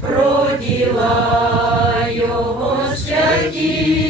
Про діла його святі.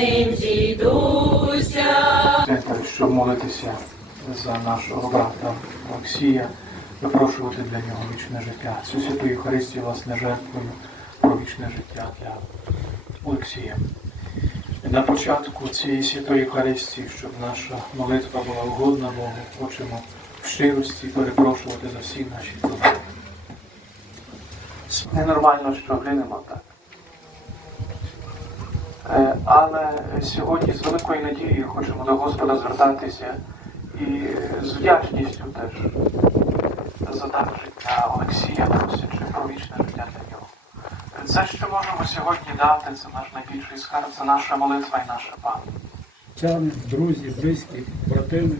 Ним зійдуся. Центр, щоб молитися за нашого брата Олексія, випрошувати для нього вічне життя. Цю святу Євхаристію, власне, жертвою про вічне життя для Олексія. На початку цієї святої Євхаристії, щоб наша молитва була угодна Богу, хочемо в щирості перепрошувати за всі наші проблеми. Ненормально, що гинемо так. Е, Але сьогодні з великою надією хочемо до Господа звертатися і з вдячністю теж за дар життя Олексія, просячи про вічне життя для нього. Це, що можемо сьогодні дати, це наш найбільший скарб, це наша молитва і наша пам'ять. Друзі, близькі, братини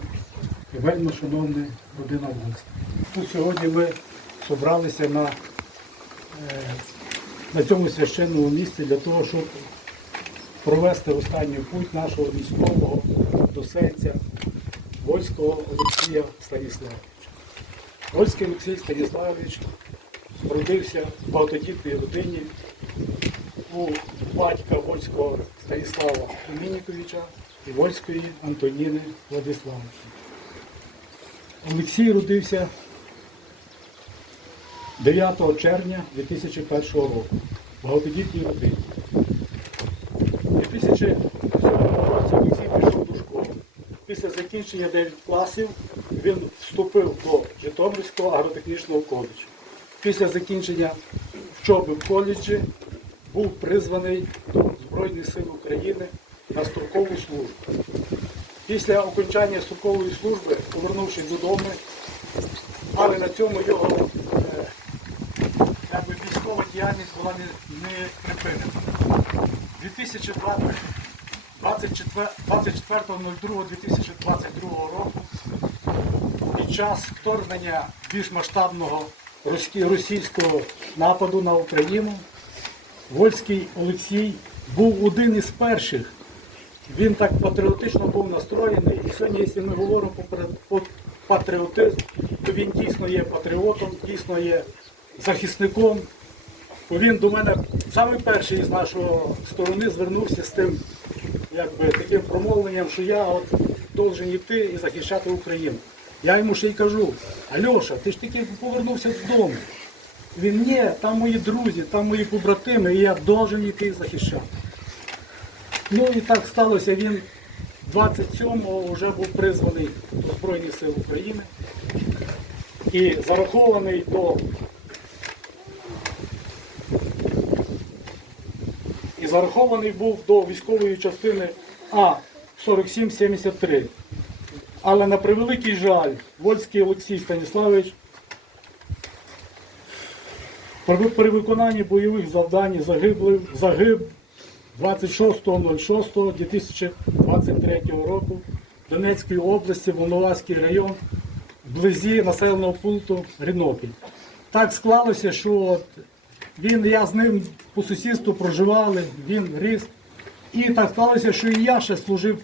і вельми шановні родина. Тут сьогодні ми зібралися на, е, на цьому священному місці для того, щоб провести останній путь нашого військового до серця Вольського Олексія Станіславовича. Вольський Олексій Станіславович родився в багатодітній родині у батька Вольського Станіслава Домініковича і Вольської Антоніни Владиславовича. Олексій родився 9 червня 2001 року в багатодітній родині. У 2007 році Олексій пішов до школи. Після закінчення 9 класів він вступив до Житомирського агротехнічного коледжу. Після закінчення вчоби в коледжі був призваний до Збройних сил України на строкову службу. Після окончання строкової служби, повернувшись додому, але на цьому його е, військова діяльність була не, не припинена. 2020 24.02.2022 року під час вторгнення більш масштабного російського- нападу на Україну Вольський Олексій був один із перших. Він так патріотично був настроєний. І сьогодні, якщо ми говоримо про патріотизм, то він дійсно є патріотом, дійсно є захисником. Бо він до мене саме перший з нашої сторони звернувся з тим якби, таким промовленням, що я от должен йти і захищати Україну. Я йому ще й кажу, Альоша, ти ж таки повернувся додому. Він ні, там мої друзі, там мої побратими, і я должен йти і захищати. Ну і так сталося, він 27-го вже був призваний до Збройних сил України і зарахований до зарахований був до військової частини А 4773. Але на превеликий жаль, Вольський Олексій Станіславович при виконанні бойових завдань загиб 26.06.2023 року в Донецької області, Волноваський район, вблизі населеного пункту Рінопіль. Так склалося, що він, я з ним по сусідству проживали, він ріс. І так сталося, що і я ще служив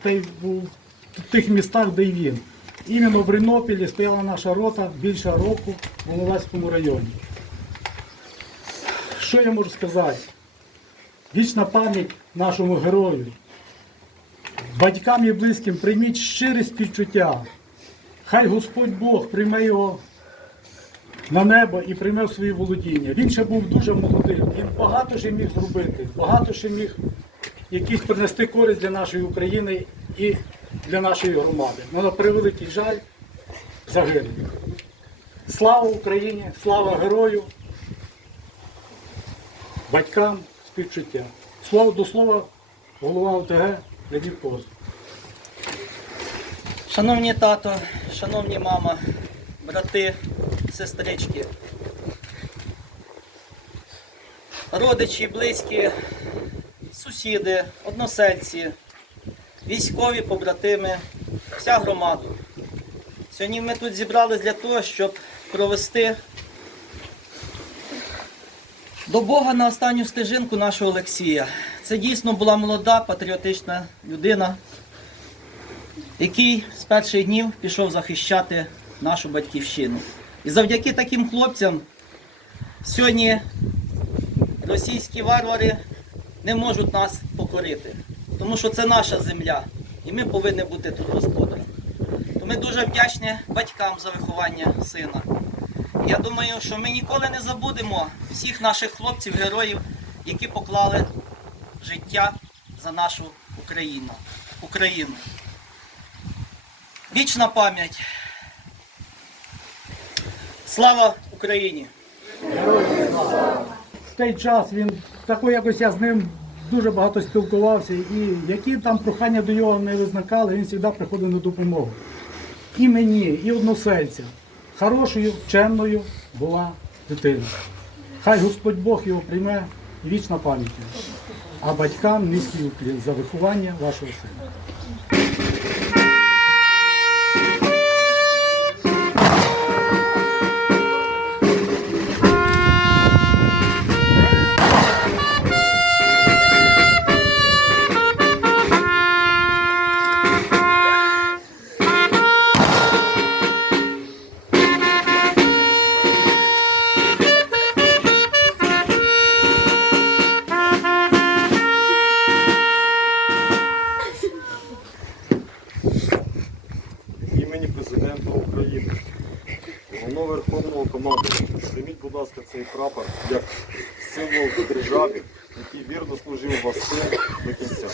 в тих містах, де й він. Іменно в Рінопілі стояла наша рота більше року в Волноваському районі. Що я можу сказати? Вічна пам'ять нашому герою. Батькам і близьким прийміть щире співчуття. Хай Господь Бог прийме його на небо і прийме свої володіння. Він ще був дуже молодим. Він багато ще міг зробити, багато ще міг якісь принести користь для нашої України і для нашої громади. Ну, на превеликий жаль, загинув. Слава Україні, слава герою! батькам співчуття. Слово до слова, голова ОТГ Леонід Поз. Шановні тато, шановні мама, брати, сестрички, родичі, близькі, сусіди, односельці, військові побратими, вся громада. Сьогодні ми тут зібрались для того, щоб провести до Бога на останню стежинку нашого Олексія. Це дійсно була молода патріотична людина, який з перших днів пішов захищати нашу батьківщину. І завдяки таким хлопцям сьогодні російські варвари не можуть нас покорити, тому що це наша земля, і ми повинні бути тут господарем. То ми дуже вдячні батькам за виховання сина. Я думаю, що ми ніколи не забудемо всіх наших хлопців, героїв, які поклали життя за нашу Україну. Україну. Вічна пам'ять. Слава Україні! В той час він такий якось я з ним дуже багато спілкувався, і які там прохання до його не визникали, він завжди приходив на допомогу. І мені, і односельцям. Хорошою, чемною була дитина. Хай Господь Бог його прийме вічна пам'ять. А батькам низький уклін за виховання вашого сина. Цей прапор як символ держави, який вірно служив вас до кінця.